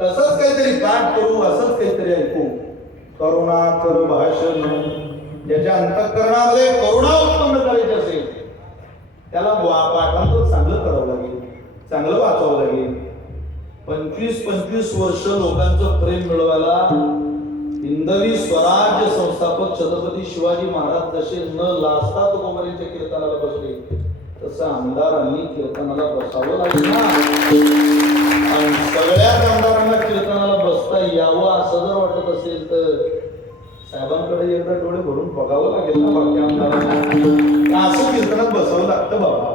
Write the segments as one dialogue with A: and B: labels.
A: तसंच काहीतरी पाठ करू असंच काहीतरी ऐकू. करुणा कर भाषण ज्याच्या अंतकरणामध्ये करुणा उत्पन्न करायची असेल त्याला पाठांतर चांगलं करावं लागेल चांगलं वाचावं लागेल. पंचवीस पंचवीस वर्ष लोकांचं प्रेम मिळवायला हिंदवी स्वराज्य संस्थापक छत्रपती शिवाजी महाराज जसे न लाजता तुकोबारीच्या कीर्तनाला बसले तसं आमदारांनी कीर्तनाला बसावं लागेल आणि सगळ्याच आमदारांना कीर्तनाला बसता यावं असं जर वाटत असेल तर साहेबांकडे एकदा डोळे भरून बघावं लागेल ना बाकी आमदारांना. असं कीर्तनात बसावं लागतं बाबा.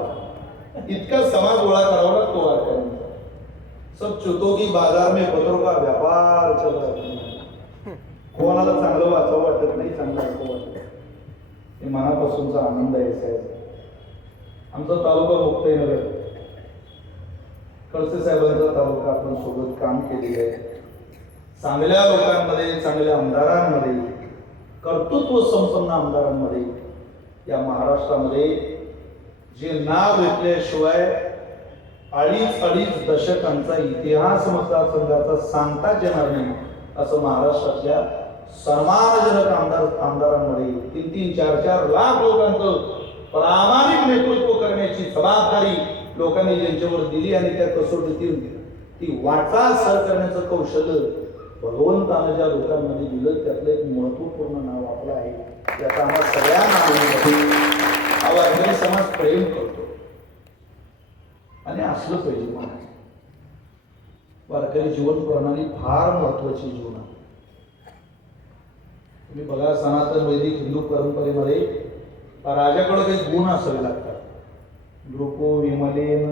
A: इतका समाज गोळा करावा लागतो वारकऱ्यांचा सब चुतो की बाजार में पत्रों का व्यापार चल रहा है कोणाला चांगलं वाचावं वाटत नाही चांगलं ऐकू वाटत हे मनापासूनचा आनंद आहे. साहेब आमचा तालुका मुक्तनगर कळसे साहेबांचा तालुका आपण सोबत काम केलेलं आहे. चांगल्या लोकांमध्ये चांगल्या आमदारांमध्ये कर्तृत्व संपन्न आमदारांमध्ये या महाराष्ट्रामध्ये जे नाव घेतल्याशिवाय अडीच अडीच दशकांचा इतिहास मतदारसंघाचा सांगताच येणार नाही असं महाराष्ट्रातल्या सन्मानजनक आमदार आमदारांमध्ये तीन तीन चार चार लाख लोकांचं प्रामाणिक नेतृत्व करण्याची जबाबदारी लोकांनी ज्यांच्यावर दिली आणि त्या कसोटीतील ती वाटचाल सर करण्याचं कौशल्य भगवंतानं ज्या लोकांमध्ये दिलं त्यातलं एक महत्त्वपूर्ण नाव आपलं आहे. त्याचा आम्हाला सगळ्यांना समाज प्रेम करतो. आणि असलं पाहिजे वारकरी जीवन प्रणाली फार महत्वाची जीवन आहे. तुम्ही बघा सनातन वैदिक हिंदू परंपरेमध्ये राजाकडे काही गुण असावे लागतात. लोको विमलेन.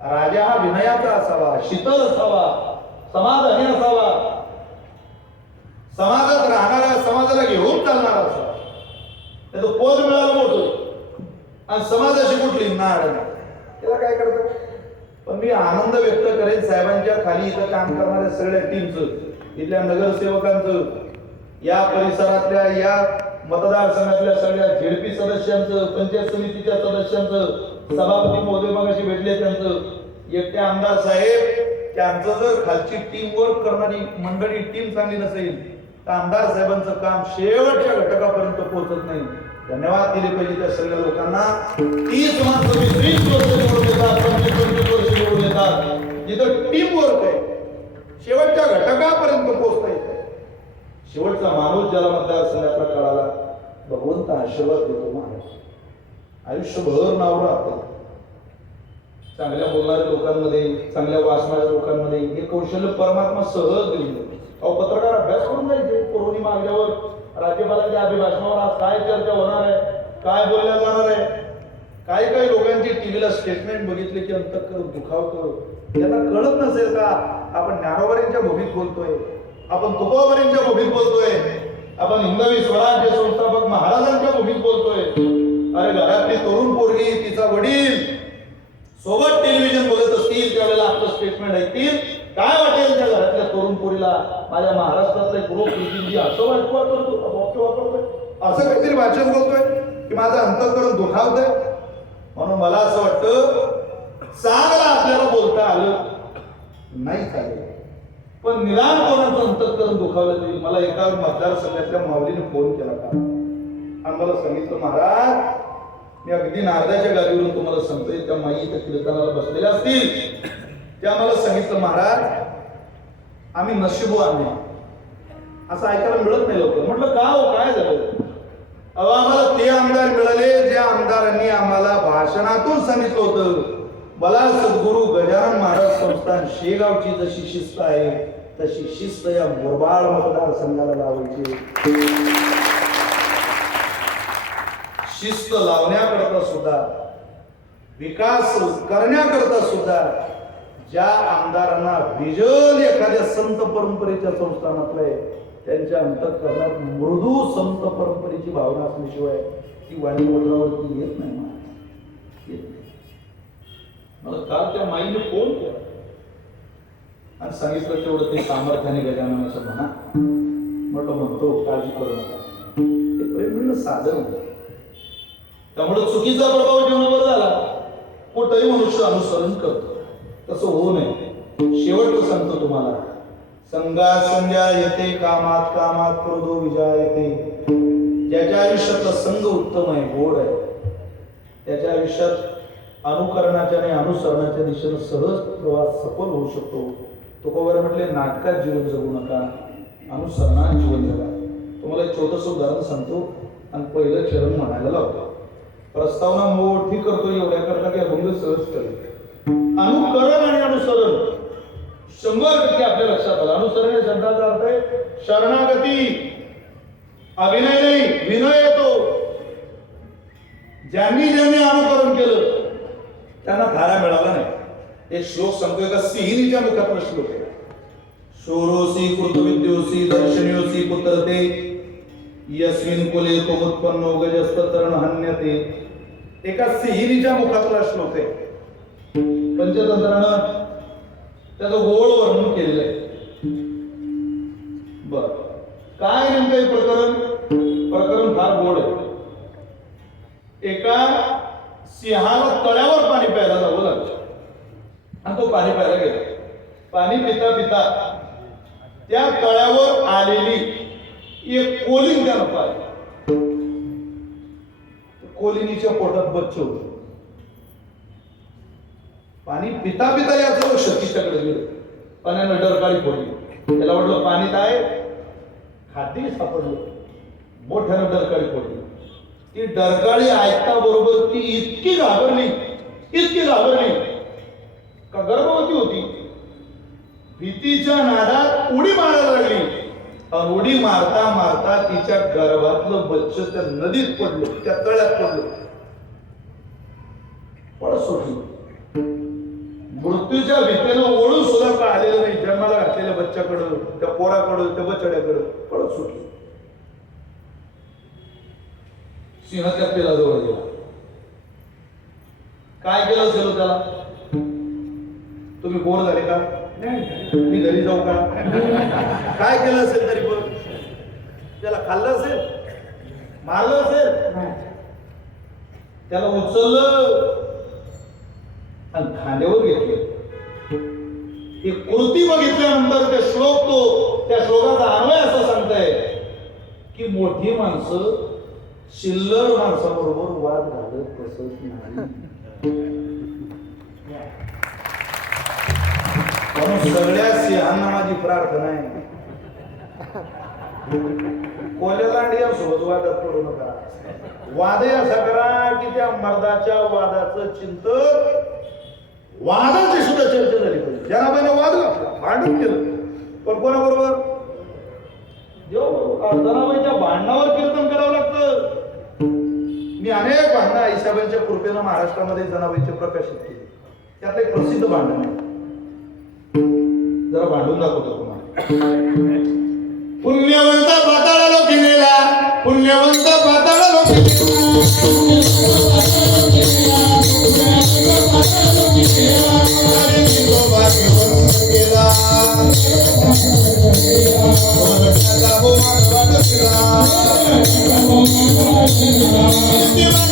A: राजा हा विनयाचा असावा शीतल असावा समाधानी असावा. समाजात राहणारा समाजाला घेऊन चालणारा असावा. त्याचं पद मिळालं मोठं. आणि समाजाची कुठली नाड नाही. त्याला काय करतात? पण मी आनंद व्यक्त करेन साहेबांच्या खाली इथं काम करणाऱ्या सगळ्या टीमचं इथल्या नगरसेवकांचं. या परिसरातल्या या मतदारसंघातल्या सगळ्या झेडपी सदस्यांचं पंचायत समितीच्या सदस्यांचं सभापती महोदय भेटले त्यांचं एकटे आमदार साहेब त्यांचं जर खालची टीम वर्क करणारी मंडळी टीम चांगली नसेल तर आमदार साहेबांचं काम शेवटच्या घटकापर्यंत पोहोचत नाही. धन्यवाद दिले पाहिजे त्या सगळ्या लोकांना. तीस माणसं वीस वर्ष निवडून येतात पंचवीस पंचवीस वर्ष निवडून येतात जिथं टीम वर्क आहे शेवटच्या घटकापर्यंत पोहोचता येतं शेवटचा माणूस ज्याला मतदारसंघातला कळाला भगवंत आशीर्वाद देतो महाराज. आयुष्यभर नाव राहतं. चांगल्या बोलणाऱ्या लोकांमध्ये चांगल्या वाचणाऱ्या लोकांमध्ये हे कौशल्य परमात्मा सहज देईल अहो पत्रकार अभ्यास करून जायचे. कोरोनी मागल्यावर राज्यपालांच्या अभिभाषणावर आज काय चर्चा होणार आहे? काय बोलल्या जाणार आहे? काही काही लोकांची टीव्हीला स्टेटमेंट बघितले की अंतकर दुखावतं. त्यांना कळत नसेल का आपण ज्ञानोबरींच्या भूमीत बोलतोय? आपण तुकोबरींच्या भूमीत बोलतोय? घरातली तरुण पोरगी तिचा वडील सोबत टेलिव्हिजन बघत असतील त्यावेळेला आपलं स्टेटमेंट ऐकतील. काय वाटेल त्या घरातल्या तरुण पोरीला? माझ्या महाराष्ट्रातले गुरु प्रतिनिधी असं वाटतो वापरतो वाक्य वापरतोय? असं काहीतरी वाचन बोलतोय की माझं अंतकरण दुखावतंय? म्हणून मला असं वाटतं चांगलं आपल्याला बोलता आलं नाही चालेल. पण निदान कोणाचं अंतकरण दुखावलं तरी? मला एका मतदारसंघातल्या माऊलीने फोन केला का आणि मला सांगितलं महाराज मी अगदी नारदाच्या गादीवरून तुम्हाला सांगतोय त्या माई इथं कीर्तनाला बसलेल्या असतील. त्या मला सांगितलं महाराज आम्ही नशिबो आम्ही. असं ऐकायला मिळत नाही लोक म्हटलं का हो? काय झालं? अहो आम्हाला ते आमदार मिळाले ज्या आमदारांनी आम्हाला भाषणातून सांगितलं होतं. मला सद्गुरू गजानन महाराज संस्थान शेगावची जशी शिस्त आहे तशी शिस्त या मुरबाड मतदारसंघाला लावायची. शिस्त लावण्याकरता सुद्धा विकास करण्याकरता सुद्धा ज्या आमदारांना विजन एखाद्या संत परंपरेच्या संस्थानातलं आहे त्यांच्या अंतकरणात मृदू संत परंपरेची भावना असल्याशिवाय ती वाणी बोलण्यावरती येत नाही येत नाही. मला काल त्या माईने फोन केला आणि सांगितलं तेवढं ते सामर्थ्याने गजाननाचं म्हणा म्हटलं म्हणतो काळजी करू नका ते प्रेम साधन होतं. त्यामुळे चुकीचा प्रभाव जीवनावर झाला. कुठंही मनुष्य अनुसरण करतो. तसं होऊ नये. शेवटचं सांगतो तुम्हाला. संगा संध्या येते कामात कामात क्रोधो विजा येते. ज्याच्या आयुष्यात संघ उत्तम आहे गोड आहे. त्याच्या आयुष्यात अनुकरणाच्या आणि अनुसरणाच्या दिशेनं सहज प्रवास सफल होऊ शकतो. तो कवर म्हटले नाटकात जीवन जगू नका. अनुसरणात जीवन जगा. तुम्हाला एक छोटंसं उदाहरण सांगतो. आणि पहिलं चरण म्हणायला लावतो. प्रस्तावना मोठी करतो एवढ्या करता की अभंग सहज करेल. अनुकरण आणि अनुसरण. शंभर टक्के आपल्या लक्षात आलं. अनुसरण या शब्दाचा अर्थ आहे शरणागती. अभिनय नाही विनय येतो. ज्यांनी ज्यांनी अनुकरण केलं त्यांना धारा मिळाला नाही. हे श्लोक सांगतोय का? सिहिनीच्या मुखातला श्लोक आहे शोरोसी कृतविद्योसी दर्शनियोसी पुत्रते यस्मिन कुले कोमुत्पन्नो गजस्त तरण हन्यते. एका सिहिरीच्या मुखातला श्लोक आहे पंचतंत्रानं त्याचं गोळ वर्णन केलेलं आहे बर. काय नेमकं हे प्रकरण? प्रकरण फार गोड आहे. एका सिंहाला तळ्यावर पाणी प्यायला जावं लागलं आणि तो पाणी प्यायला गेला. पाणी पिता पिता त्या तळ्यावर आलेली एक कोलिन त्यानं पाहिली कोलिनीच्या पोटात बच्च होत. पाणी पिता पिता याचं लक्ष तिच्याकडे गेलं. पाण्यानं डरकाळी पडली त्याला वाटलं पाणी काय? खाद्य सापडलं. मोठ्यानं डरकाळी पडली ती डरकाळी ऐकता बरोबर ती इतकी घाबरली इतकी घाबरली का गर्भवती होती? भीतीच्या नादात उडी मारायला लागली. उडी मारता मारता तिच्या गर्भातलं बच्च त्या नदीत पडलं त्या तळ्यात पडलं. पळत सोडली. मृत्यूच्या भीतीनं ओळून सुद्धा का आलेलं नाही जन्माला घातलेल्या बच्च्याकडं त्या पोराकडं त्या बच्चाड्याकडं पळत सुटली सिंह त्या पिलाजवळ गेला. काय केलं असेल त्याला? तुम्ही बोर झाले का? मी घरी जाऊ का? काय केलं असेल तरी पण? त्याला खाल्लं असेल? मारलं असेल? त्याला उचललं? आणि खांद्यावर घेतलं. ही कृती बघितल्यानंतर ते श्लोक तो त्या श्लोकाचा अन्वय असं सांगताय की मोठी माणसं चिल्लर माणसाबरोबर वाद घालत बसत नाही सगळ्या सिंहांना माझी प्रार्थना आहे. कोल्याला आणि सोबत वादात पडू नका. वाद असा करा की त्या मर्दाच्या वादाचं चिंतन वादाची सुद्धा चर्चा झाली पाहिजे. जनाबाईने वाद घातला भांडण केलं. पण कोणाबरोबर? जनाबाईच्या भांडणावर कीर्तन करावं लागतं? मी अनेक भांडणं आईसाहेबांच्या कृपेनं महाराष्ट्रामध्ये जनाबाईचे प्रकाशित केले. त्यात एक प्रसिद्ध भांडण आहे. जरा भांडून दाखवतो तुम्हाला पुण्यवंत पाताळा लोकी पुण्यवंत पाताळा लोकी गेला.